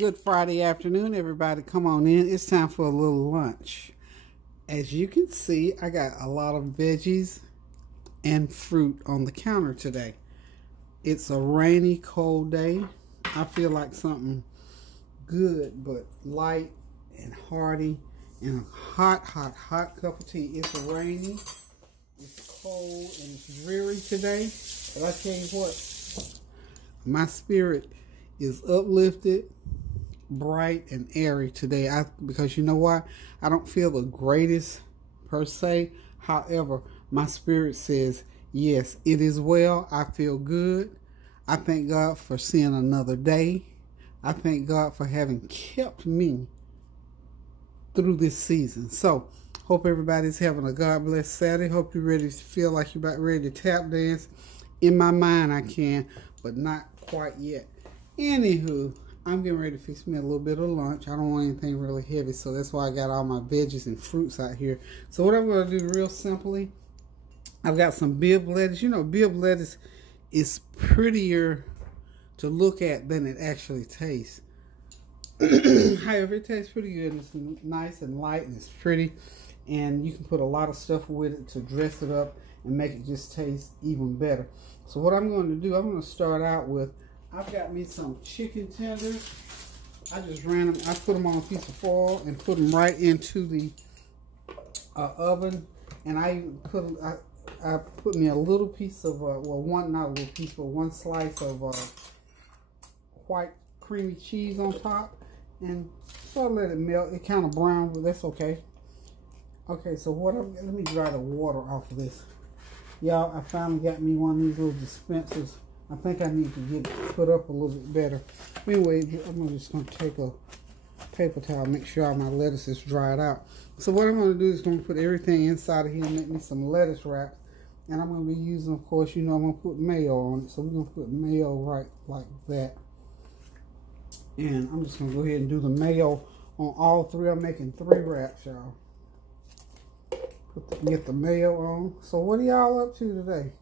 Good Friday afternoon, everybody. Come on in. It's time for a little lunch. As you can see, I got a lot of veggies and fruit on the counter today. It's a rainy, cold day. I feel like something good but light and hearty and a hot cup of tea. It's rainy, it's cold, and it's dreary today. But I tell you what, my spirit is uplifted, bright and airy today, because you know why? I don't feel the greatest per se. However, my spirit says yes, it is well. I feel good. I thank God for seeing another day. I thank God for having kept me through this season. So hope everybody's having a God bless Saturday. Hope you're ready to feel like you're about ready to tap dance. In my mind I can, but not quite yet. Anywho, I'm getting ready to fix me a little bit of lunch. I don't want anything really heavy, so that's why I got all my veggies and fruits out here. So what I'm going to do real simply, I've got some Bib lettuce. You know, Bib lettuce is prettier to look at than it actually tastes. However, it tastes pretty good. It's nice and light and it's pretty. And you can put a lot of stuff with it to dress it up and make it just taste even better. So what I'm going to do, I'm going to start out with, I've got me some chicken tenders. I just ran them, I put them on a piece of foil and put them right into the oven. And I put me a little piece of, not a little piece, but one slice of white creamy cheese on top. And so I let it melt. It kind of brown, but that's okay. Okay, so let me dry the water off of this. Y'all, I finally got me one of these little dispensers. I think I need to get it put up a little bit better. Anyway, I'm just going to take a paper towel, make sure all my lettuce is dried out. So what I'm going to do is going to put everything inside of here and make me some lettuce wraps. And I'm going to be using, of course, you know, I'm going to put mayo on it. So we're going to put mayo right like that. And I'm just going to go ahead and do the mayo on all three. I'm making 3 wraps, y'all. Get the mayo on. So what are y'all up to today?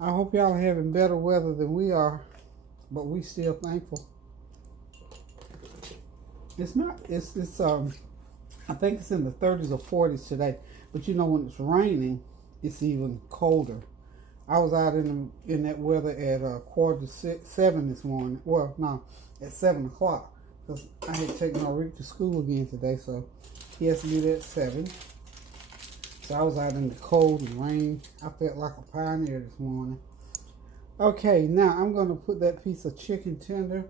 I hope y'all are having better weather than we are, but we still thankful. It's not, I think it's in the 30s or 40s today, but you know when it's raining, it's even colder. I was out in that weather at 6:45 this morning. Well, no, at 7 o'clock, because I had taken Rick to school again today, so he has to be there at 7. So I was out in the cold and rain. I felt like a pioneer this morning. Okay, now I'm going to put that piece of chicken tender.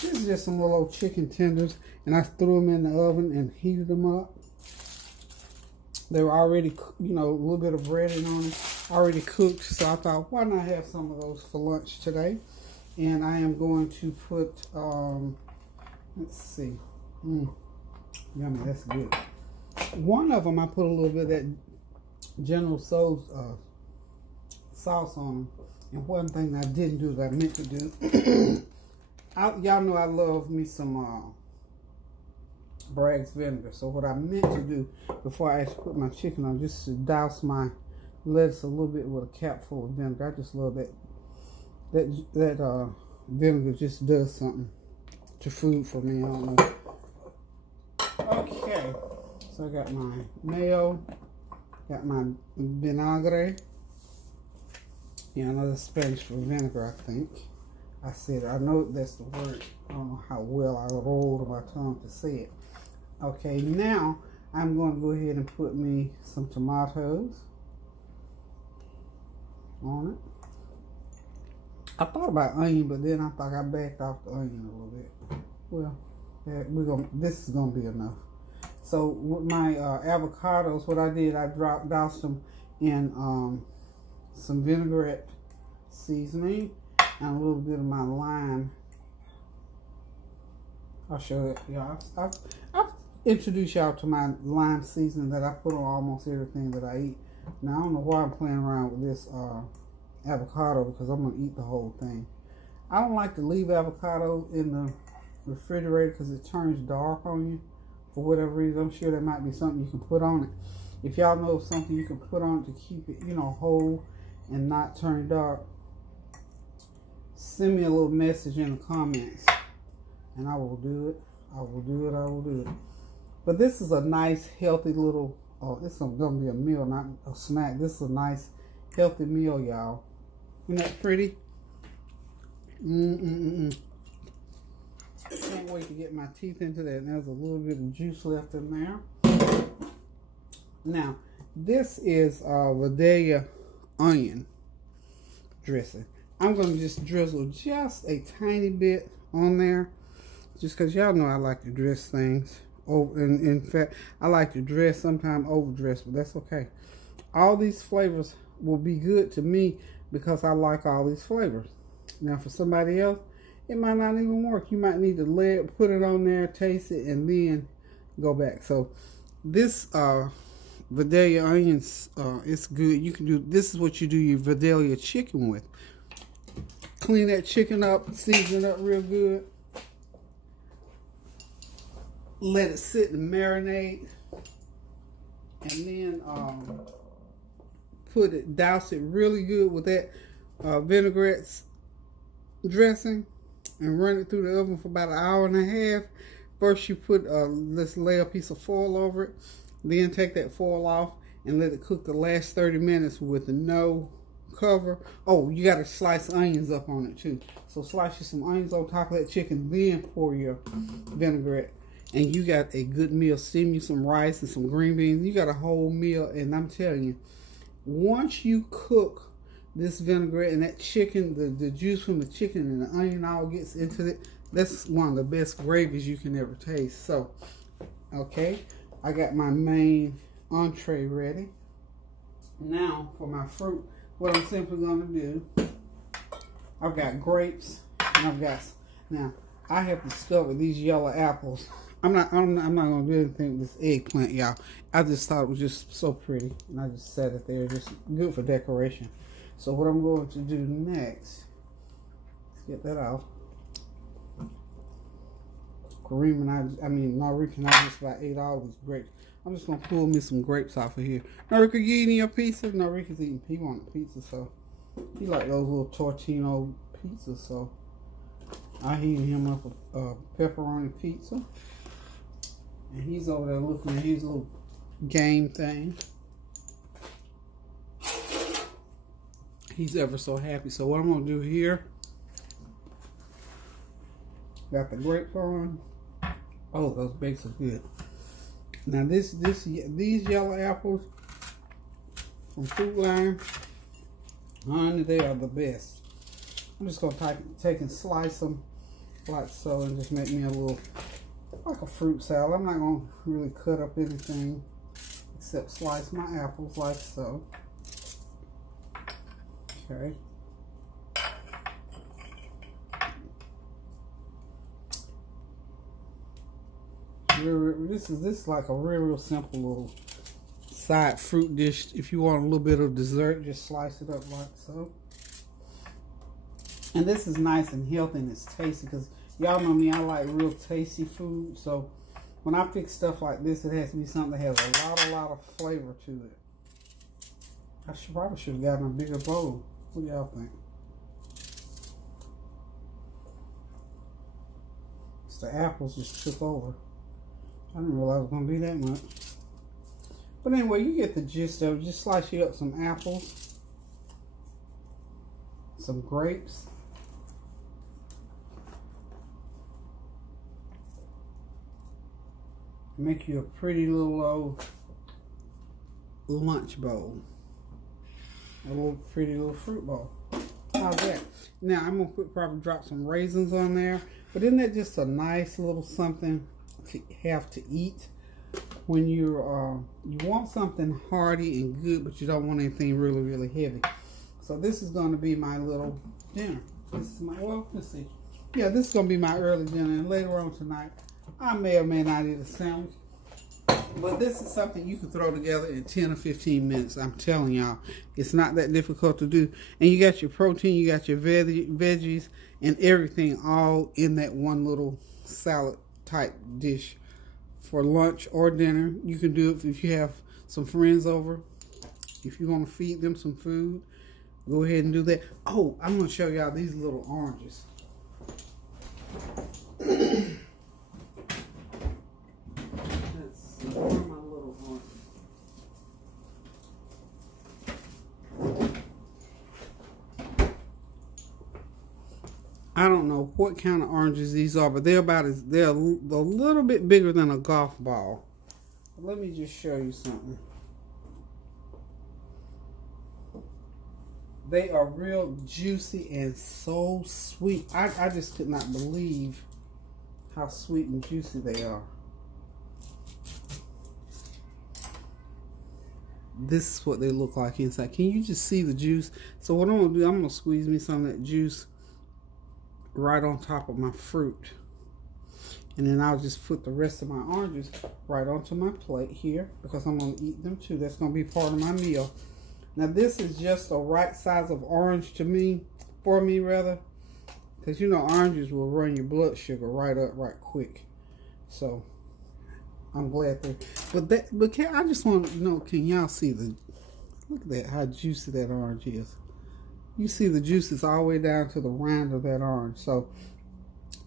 This is just some little old chicken tenders. And I threw them in the oven and heated them up. They were already, you know, a little bit of breading on them. Already cooked. So I thought, why not have some of those for lunch today? And I am going to put, let's see. Yummy, that's good. One of them, I put a little bit of that General Tso's sauce on them. And one thing I didn't do that I meant to do, y'all know I love me some Bragg's vinegar. So what I meant to do before I actually put my chicken on, just to douse my lettuce a little bit with a cap full of vinegar. I just love that vinegar just does something to food for me. I don't know. Okay. So I got my mayo, got my vinagre. Yeah, I know that's Spanish for vinegar, I think. I know that's the word. I don't know how well I rolled my tongue to say it. Okay, now I'm going to go ahead and put me some tomatoes on it. I thought about onion, but then I thought I backed off the onion a little bit. Well, this is going to be enough. So with my avocados, what I did, I doused them in some vinaigrette seasoning and a little bit of my lime. I'll show it, y'all. I've introduced y'all to my lime seasoning that I put on almost everything that I eat. Now I don't know why I'm playing around with this avocado, because I'm gonna eat the whole thing. I don't like to leave avocado in the refrigerator because it turns dark on you. For whatever reason, I'm sure there might be something you can put on it. If y'all know something you can put on it to keep it, you know, whole and not turn dark, send me a little message in the comments. And I will do it. I will do it. I will do it. But this is a nice, healthy little, it's going to be a meal, not a snack. This is a nice, healthy meal, y'all. Isn't that pretty? Can't wait to get my teeth into that. And there's a little bit of juice left in there. Now, this is Veggie onion dressing. I'm going to just drizzle just a tiny bit on there. Just because y'all know I like to dress things. In fact, I like to dress, sometimes overdress, but that's okay. All these flavors will be good to me because I like all these flavors. Now, for somebody else, it might not even work. You might need to put it on there, taste it, and then go back. So, this Veggie onions, it's good. You can do, this is what you do your Veggie chicken with. Clean that chicken up, season it up real good. Let it sit and marinate. And then douse it really good with that vinaigrette dressing. And run it through the oven for about an hour and a half. First you put, let's lay a piece of foil over it. Then take that foil off and let it cook the last 30 minutes with no cover. Oh, you got to slice onions up on it too. So slice you some onions on top of that chicken, then pour your vinaigrette. And you got a good meal. Steam you some rice and some green beans. You got a whole meal. And I'm telling you, once you cook this vinaigrette and that chicken, the juice from the chicken and the onion all gets into it, that's one of the best gravies you can ever taste. So, okay, I got my main entree ready. Now, for my fruit, what I'm simply going to do, I've got grapes, and I've got, now, I have discovered these yellow apples. I'm not going to do anything with this eggplant, y'all. I just thought it was just so pretty, and I just set it there, just good for decoration. So what I'm going to do next, let's get that off. Kareem and Narika and I just about ate all these grapes. I'm just going to pull me some grapes off of here. Narika, you eating your pizza? Narika's eating, he wanted pizza, so he like those little tortino pizzas, so I heated him up a pepperoni pizza. And he's over there looking at his little game thing. He's ever so happy. So what I'm going to do here, got the grapes on. Oh, those bakes are good. Now these yellow apples from Fruit Line, honey, they are the best. I'm just going to take and slice them like so and just make me a little, like a fruit salad. I'm not going to really cut up anything except slice my apples like so. Okay. This is like a real simple little side fruit dish. If you want a little bit of dessert, just slice it up like so. And this is nice and healthy and it's tasty because y'all know me, I like real tasty food. So when I fix stuff like this, it has to be something that has a lot of flavor to it. I probably should have gotten a bigger bowl. What do y'all think? It's the apples just took over. I didn't realize it was going to be that much. But anyway, you get the gist of it. Just slice you up some apples. Some grapes. Make you a pretty little old lunch bowl. A little pretty little fruit bowl. How's that? Now I'm gonna probably drop some raisins on there. But isn't that just a nice little something to have to eat when you're you want something hearty and good, but you don't want anything really heavy. So this is going to be my little dinner. This is my, well, let's see. Yeah, this is going to be my early dinner, and later on tonight I may or may not eat a sandwich. But this is something you can throw together in 10 or 15 minutes. I'm telling y'all, it's not that difficult to do. And you got your protein, you got your veggies, and everything all in that one little salad type dish for lunch or dinner. You can do it if you have some friends over. If you want to feed them some food, go ahead and do that. Oh, I'm going to show y'all these little oranges. see, where are my little oranges? I don't know what kind of oranges these are, but they're a little bit bigger than a golf ball. Let me just show you something. They are real juicy and so sweet. I just could not believe how sweet and juicy they are. This is what they look like inside. Can you just see the juice? So what I'm going to do, I'm going to squeeze me some of that juice right on top of my fruit. And then I'll just put the rest of my oranges right onto my plate here, because I'm going to eat them too. That's going to be part of my meal. Now this is just the right size of orange to me, for me rather, because you know oranges will run your blood sugar right up right quick. So I'm glad they. But I just want to know, can y'all see look at that, how juicy that orange is. You see the juices all the way down to the rind of that orange. So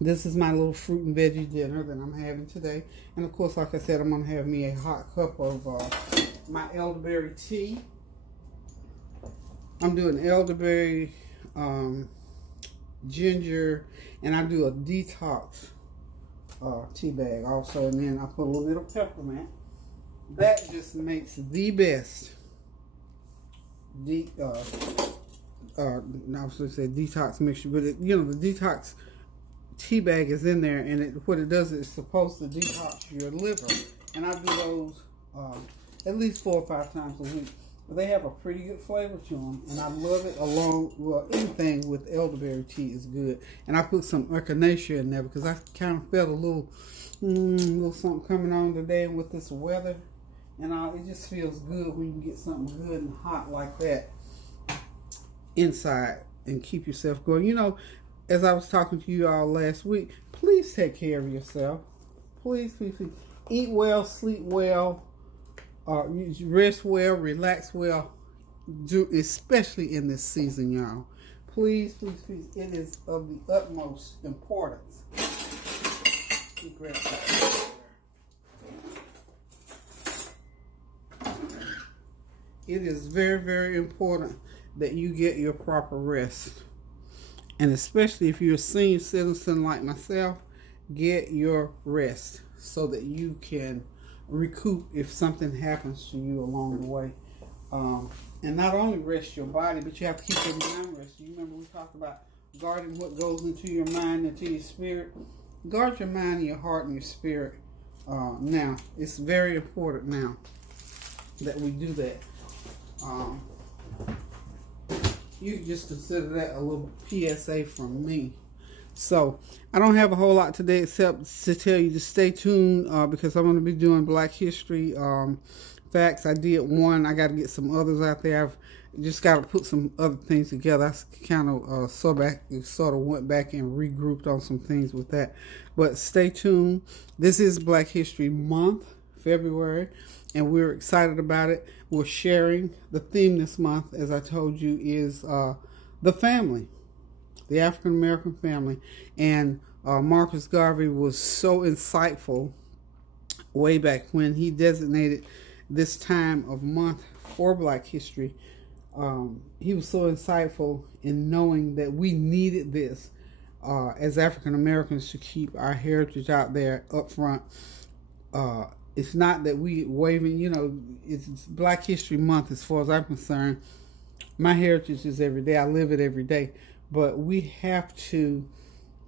this is my little fruit and veggie dinner that I'm having today. And of course, like I said, I'm going to have me a hot cup of my elderberry tea. I'm doing elderberry, ginger, and I do a detox tea bag also. And then I put a little bit of peppermint. That just makes the best I was going to say detox mixture, but you know, the detox tea bag is in there, and what it does is it's supposed to detox your liver. And I do those at least 4 or 5 times a week. But they have a pretty good flavor to them, and I love it along, well, anything with elderberry tea is good. And I put some echinacea in there because I kind of felt a little something coming on today with this weather. And it just feels good when you can get something good and hot like that inside and keep yourself going. You know, as I was talking to you all last week, please take care of yourself. Please, please, please. Eat well, sleep well. Rest well, relax well, especially in this season, y'all. Please, please, please. It is of the utmost importance. It is very, very important that you get your proper rest. And especially if you're a senior citizen like myself, get your rest so that you can recoup if something happens to you along the way. And not only rest your body, but you have to keep your mind rested. You remember we talked about guarding what goes into your mind, into your spirit. Guard your mind and your heart and your spirit now. It's very important now that we do that. You can just consider that a little PSA from me. So, I don't have a whole lot today except to tell you to stay tuned because I'm going to be doing Black History facts. I did one. I got to get some others out there. I've just got to put some other things together. I kind of sort of went back and regrouped on some things with that. But stay tuned. This is Black History Month, February, and we're excited about it. We're sharing. The theme this month, as I told you, is the family. The African American family. And Marcus Garvey was so insightful way back when he designated this time of month for Black History. He was so insightful in knowing that we needed this as African Americans to keep our heritage out there up front. It's not that we waving, you know, it's Black History Month as far as I'm concerned. My heritage is every day. I live it every day. But we have to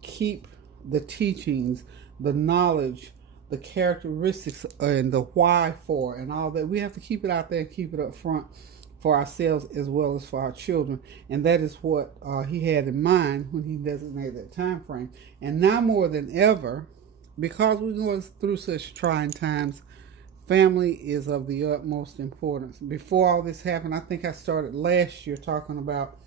keep the teachings, the knowledge, the characteristics, and the why for, and all that. We have to keep it out there and keep it up front for ourselves as well as for our children. And that is what he had in mind when he designated that time frame. And now more than ever, because we're going through such trying times, family is of the utmost importance. Before all this happened, I think I started last year talking about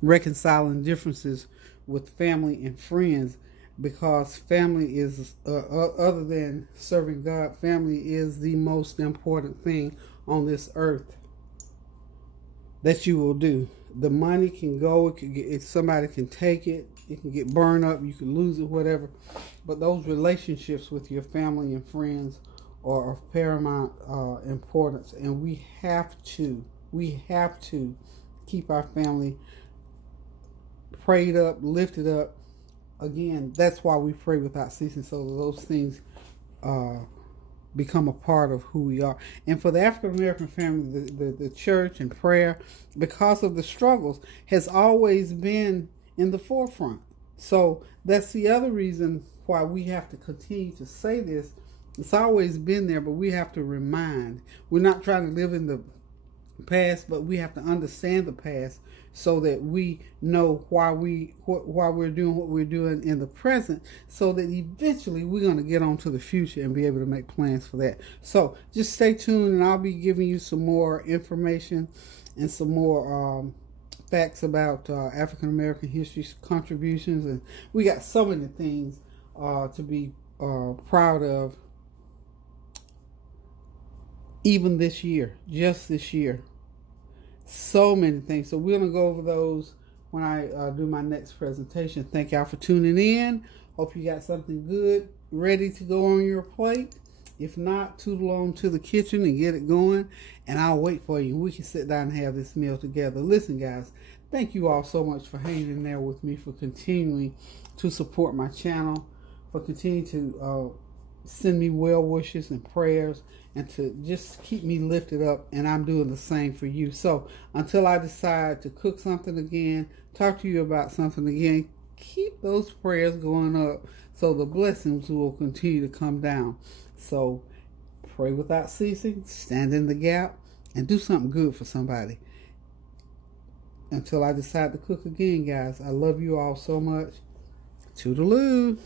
reconciling differences with family and friends, because family is, other than serving God, family is the most important thing on this earth that you will do. The money can go, somebody can take it, It can get burned up. You can lose it, whatever. But those relationships with your family and friends are of paramount importance. And we have to keep our family prayed up, lifted up. Again, that's why we pray without ceasing, so those things become a part of who we are. And for the African American family, the church and prayer, because of the struggles, has always been in the forefront. So that's the other reason why we have to continue to say this. It's always been there, but we have to remind. We're not trying to live in the past, but we have to understand the past so that we know why we're doing what we're doing in the present, so that eventually we're going to get on to the future and be able to make plans for that. So just stay tuned, and I'll be giving you some more information and some more facts about African American history contributions, and we got so many things to be proud of, even this year, just this year. So many things. So we're going to go over those when I do my next presentation. Thank y'all for tuning in. Hope you got something good ready to go on your plate. If not, tootle on to the kitchen and get it going, and I'll wait for you. We can sit down and have this meal together. Listen, guys, thank you all so much for hanging in there with me, for continuing to support my channel, for continuing to send me well wishes and prayers, and to just keep me lifted up, and I'm doing the same for you. So until I decide to cook something again, talk to you about something again, keep those prayers going up so the blessings will continue to come down. So pray without ceasing, stand in the gap, and do something good for somebody. Until I decide to cook again, guys, I love you all so much. Toodaloo.